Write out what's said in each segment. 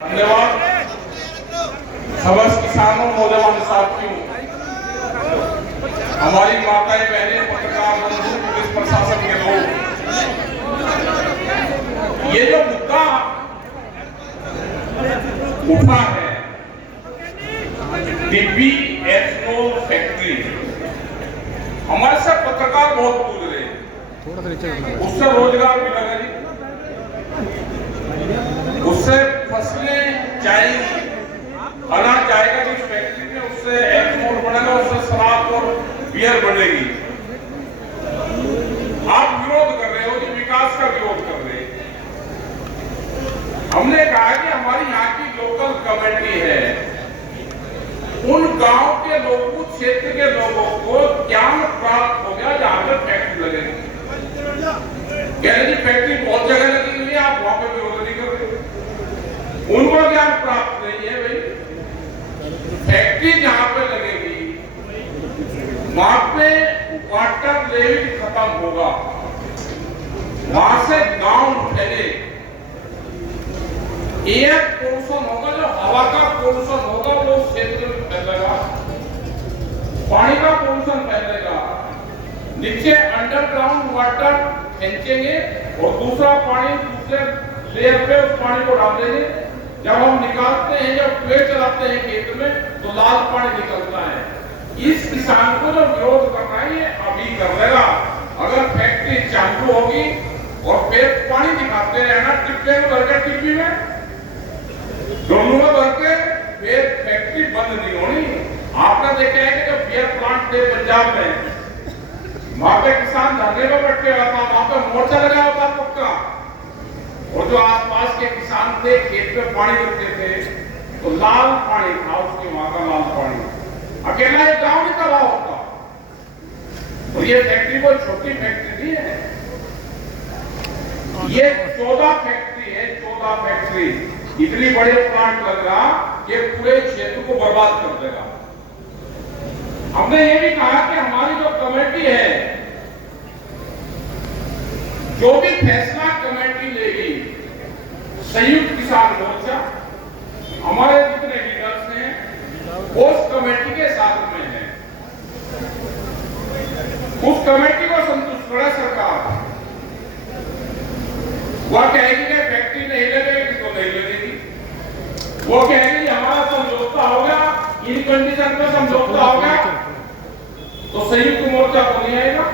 धन्यवाद समस्त किसानों, नौजवान साथियों, हमारी माताएं, बहनें, पत्रकार बंधु, पुलिस प्रशासन के लोग, ये जो मुद्दा उठा है डिब्बी एथनॉल फैक्ट्री, हमारे साथ पत्रकार बहुत बोल रहे हैं, उससे रोजगार मिलेगा जी, उससे फसलें जाएंगी, अनाज जाएगा जिस फैक्ट्री में, उससे एक्सपोर्ट बढ़ेगा, उससे शराब और बियर बढ़ेगी। आप विरोध कर रहे हो, जो विकास का विरोध कर रहे हैं। हमने कहा कि हमारी यहाँ की लोकल कमेटी है, उन गांव के लोगों, क्षेत्र के लोगों को ज्ञान प्राप्त हो गया जहां पर फैक्ट्री लगेगी। कह रहे जी फैक्ट्री बहुत जगह लगी हुई है, आप वहां पर विरोध नहीं कर रहे। उनको ज्ञान प्राप्त नहीं है भाई, फैक्ट्री जहां पे लगेगी वहां पे वाटर लेवल खत्म होगा, वहां से गांव फैले, एयर पोल्यूशन होगा, जो हवा का पोल्यूशन होगा वो क्षेत्र में फैलेगा, पानी का पोल्यूशन फैलेगा, नीचे अंडरग्राउंड वाटर फेंकेंगे और दूसरा पानी दूसरे लेयर पे उस पानी को डाल देंगे। जब हम निकालते हैं, जब पेड़ चलाते हैं खेत में, तो लाल पानी निकलता है। इस किसान को जो विरोध करना है ये अभी कर लेगा। अगर फैक्ट्री चालू होगी और फिर पानी दिखाते रहना टिप्पे में भर के, टिप्पी में दोनों में भर के, फिर फैक्ट्री बंद नहीं होनी। आपने देखा है कि जब बियर प्लांट थे पंजाब में, वहां पे किसान धरने में बैठ के आता, वहां पे मोर्चा लगा होता पक्का, और जो आसपास के किसान थे खेत में पानी देते थे तो लाल पानी था, उसके वहां का लाल पानी, अकेला एक गांव नहीं तबाह होता। और ये फैक्ट्री कोई छोटी फैक्ट्री नहीं है, ये 14 फैक्ट्री है, 14 फैक्ट्री, इतनी बड़े प्लांट लग रहा कि पूरे क्षेत्र को बर्बाद कर देगा। हमने ये भी कहा कि हमारी जो कमेटी है, जो भी फैसला कमेटी लेगी, संयुक्त किसान मोर्चा, हमारे जितने लीडर्स हैं वो उस कमेटी के साथ में है। उस कमेटी को संतुष्ट करे सरकार, वह कहेगी कि फैक्ट्री नहीं लगेगी तो नहीं लगेगी, वो कहेगी हमारा समझौता हो गया, इन कंडीशन पे समझौता हो गया, तो संयुक्त मोर्चा को नहीं आएगा।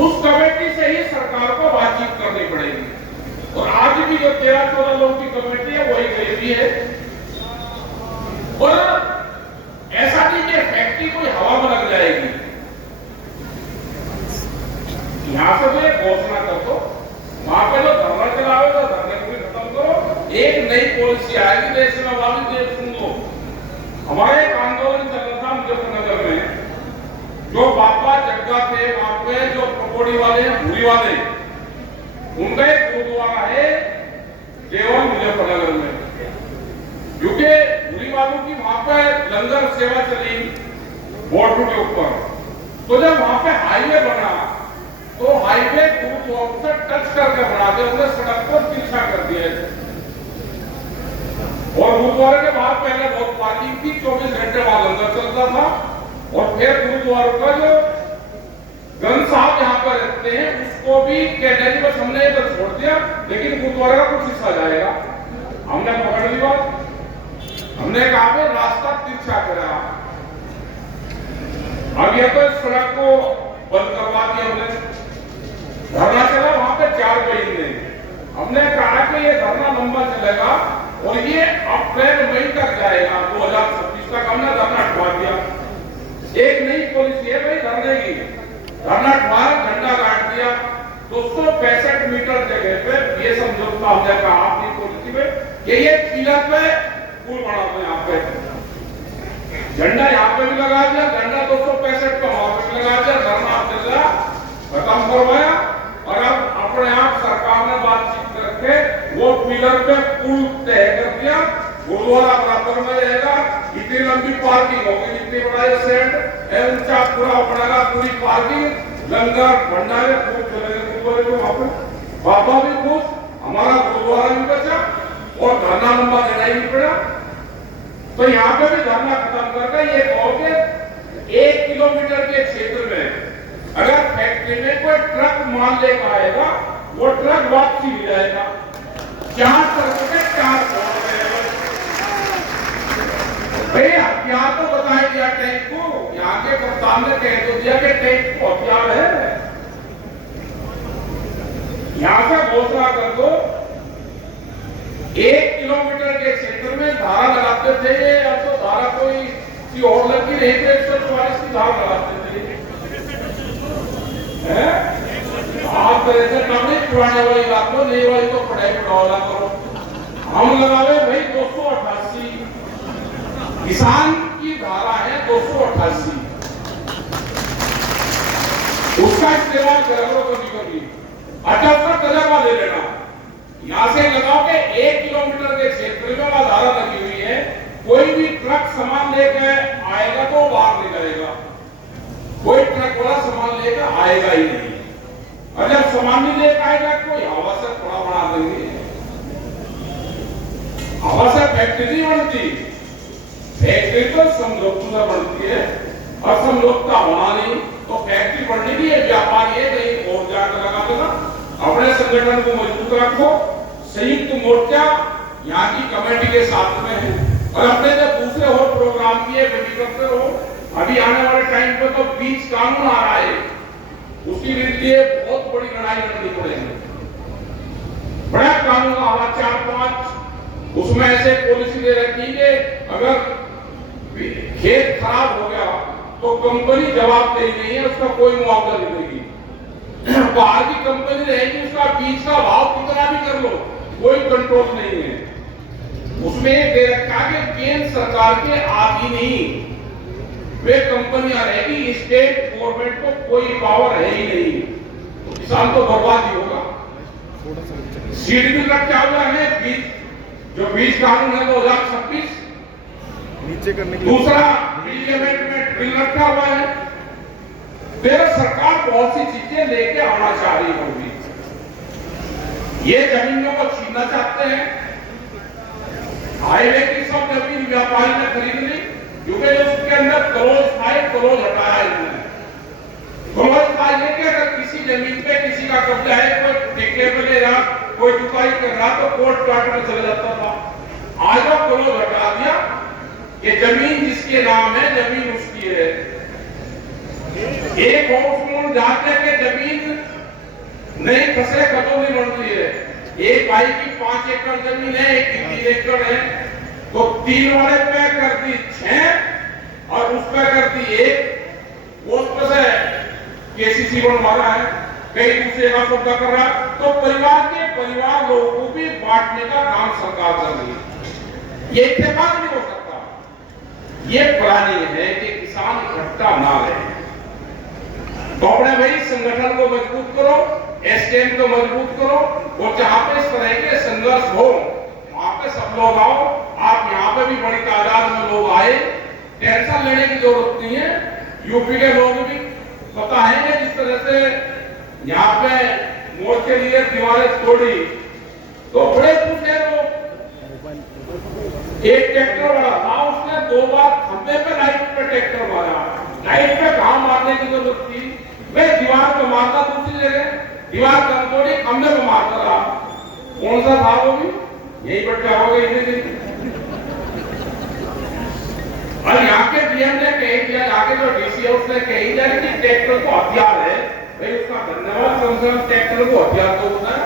उस कमेटी से ही सरकार को बातचीत करनी पड़ेगी। और आज भी जो 13-14 लोगों की कमेटी है वही गई भी है। और ऐसा नहीं कि फैक्ट्री कोई हवा में लग जाएगी, यहां से तो एक घोषणा कर दो, वहां पे जो धरना चलाओ तो धरने को भी खत्म करो, एक नई पॉलिसी आएगी देश में, वाली देश सुन लो। हमारे एक आंदोलन चल रहा था मुजफ्फरनगर में, जो बाबा जग्गा थे वहां पे, जो पकौड़ी वाले, भूरी वाले, उनका एक गुरुद्वारा है देवल मुजफ्फरनगर में, क्योंकि भूरी वालों की वहां पे लंगर सेवा चली बॉर्डर के ऊपर। तो जब वहां पे हाईवे बना तो हाईवे गुरुद्वारा से टच करके बना दिया, उन्हें सड़क को तिरछा कर दिया। और गुरुद्वारे के बाहर पहले बहुत पार्किंग थी, 24 घंटे वहां लंगर चलता था। और फिर गुरुद्वारों का जो ग्रंथ साहब यहाँ पर रहते हैं उसको भी कहते हैं बस हमने इधर छोड़ दिया, लेकिन गुरुद्वारे का कुछ हिस्सा जाएगा। हमने पकड़ ली बात, हमने कहा रास्ता तिरछा करा। अब यह तो इस सड़क को बंद करवा दिया हमने, धरना चला वहां पे 4 महीने। हमने कहा कि ये धरना लंबा चलेगा और ये अप्रैल मई तक जाएगा, 2026 तक। हमने धरना हटवा दिया। एक नई पॉलिसी है भाई धरने की, धरना हटवाया, झंडा काट दिया। 265 मीटर जगह पे ये समझौता हमने कहा अपनी पॉलिसी में कि ये पिलर पे पुल बना दो, यहाँ पे झंडा यहाँ पे भी लगा दिया, झंडा 265 पे वहां पे लगा दिया, धरना आपने खत्म करवाया। और अब अपने आप सरकार ने बातचीत करके वो पिलर पे पुल तय कर दिया, गुरुद्वारा बराबर में रहेगा, इतनी लंबी पार्किंग होगी, इतनी बड़ा ये सेट है, ऊंचा पूरा पड़ेगा, पूरी पार्किंग, लंगर भंडारे खूब चलेंगे गुरुद्वारे को। वहां पे बाबा भी खुश, हमारा गुरुद्वारा भी बचा और धरना लंबा देना ही नहीं पड़ा। तो यहाँ पे भी धरना खत्म करके ये कहो कि 1 किलोमीटर के क्षेत्र में अगर फैक्ट्री में कोई ट्रक माल लेकर आएगा, वो ट्रक वापसी भी जाएगा। 4 ट्रकों के 4 फोड़ गए। भाई हथियार तो बताया दिया टैंक को, यहाँ के कप्तान ने कह तो दिया कि टैंक को हथियार है। यहाँ से घोषणा कर दो 1 किलोमीटर के क्षेत्र में धारा लगाते थे, अब तो धारा कोई और लगी नहीं तो 144 की धारा लगाते थे। आप ऐसे काम नहीं, पुराने वाली इलाकों नई वाली तो पढ़ाई पढ़ाओ करो। हम लगावे भाई 288, किसान की धारा है 288, उसका इस्तेमाल करो कभी। अच्छा उसका तजर्बा ले लेना। यहां से लगाओ कि 1 किलोमीटर के क्षेत्र में वह धारा लगी हुई है, कोई भी ट्रक सामान लेकर आएगा तो बाहर निकलेगा, कोई ट्रक वाला सामान लेकर आएगा ही नहीं। और जब सामान नहीं लेकर आएगा कोई हवा से थोड़ा बना देंगे। हवा से फैक्ट्री नहीं बनती, फैक्ट्री तो समझौते से बनती है, और समझौता होना नहीं तो फैक्ट्री बनने की व्यापारी है, कहीं और जाकर लगा देना। अपने संगठन को मजबूत रखो, संयुक्त मोर्चा यहाँ की कमेटी के साथ में है, और अपने जब दूसरे और प्रोग्राम किए करते रहो। अभी आने वाले टाइम पे तो बीच कानून आ रहा है, उसके लिए बहुत बड़ी लड़ाई लड़नी पड़ेगी। बड़ा कानून आ रहा 4-5, उसमें ऐसे पॉलिसी दे रखी है अगर खेत खराब हो गया तो कंपनी जवाबदेही नहीं है, उसका कोई मुआवजा नहीं देगी। बाहर की कंपनी रहेगी, उसका बीज का भाव कितना भी कर लो कोई कंट्रोल नहीं है। उसमें दे रखा है केंद्र सरकार के अधीन नहीं वे कंपनियां रहेगी, स्टेट गवर्नमेंट को कोई पावर है ही नहीं, तो किसान तो बर्बाद ही होगा। सीड बिल रखा हुआ है, बीज जो बीज कानून है 2026 नीचे करने की दूसरा अमेंडमेंट बिल रखा हुआ है। फिर सरकार बहुत सी चीजें लेके आना चाह रही होगी। ये जमीनों को छीनना चाहते हैं। हाईवे की सब जमीन व्यापारी ने खरीद ली, क्योंकि जो उसके अंदर क्लोज था, क्लोज हटाया इन्होंने। क्लोज था ये कि अगर किसी जमीन पे किसी का कब्जा है, कोई ठेके पे ले रहा, कोई जुताई कर रहा तो कोर्ट काट में चले जाता था। आज वो क्लोज हटा दिया कि जमीन जिसके नाम है जमीन उसकी है। एक हाउस जाते के जमीन नहीं खसे खतों नहीं बनती है। एक भाई की 5 एकड़ जमीन है, एक की 3 एकड़ है, तो 3 वाले पे कर दी 6 और उस पे कर दी 1। वो से केसीसी बनवा रहा है, कई दूसरे का सौदा कर रहा है, तो परिवार लोगों को भी बांटने का काम सरकार कर रही है। ये इत्तेफाक नहीं हो सकता। ये प्लानिंग है कि किसान इकट्ठा ना रहे। तो अपने भाई संगठन को मजबूत करो, एसकेएम को मजबूत करो, और जहां पे इस तरह के संघर्ष हो वहां पे सब लोग आओ। आप यहाँ पे भी बड़ी तादाद में लोग आए, टेंशन लेने की जरूरत नहीं है। यूपी के लोग भी पता है कि जिस तरह से यहाँ पे मोर्चे लिए दीवारें तोड़ी, तो बड़े खुश है लोग। एक ट्रैक्टर वाला था, उसने 2 बार खंबे पे लाइट पे ट्रैक्टर मारा। लाइट पे कहां मारने की जरूरत थी? वे दीवार पे मारता दूसरी जगह, दीवार कम तोड़ी खंबे पे मारता रहा। कौन सा था वो भी? यही बच्चा हो गई थी। और यहाँ के डीएम ने कह दिया, आगे जो डीसी है उसने कह दिया कि ट्रैक्टर को हथियार है। भाई उसका धन्यवाद, कम से कम ट्रैक्टर को हथियार तो होता है।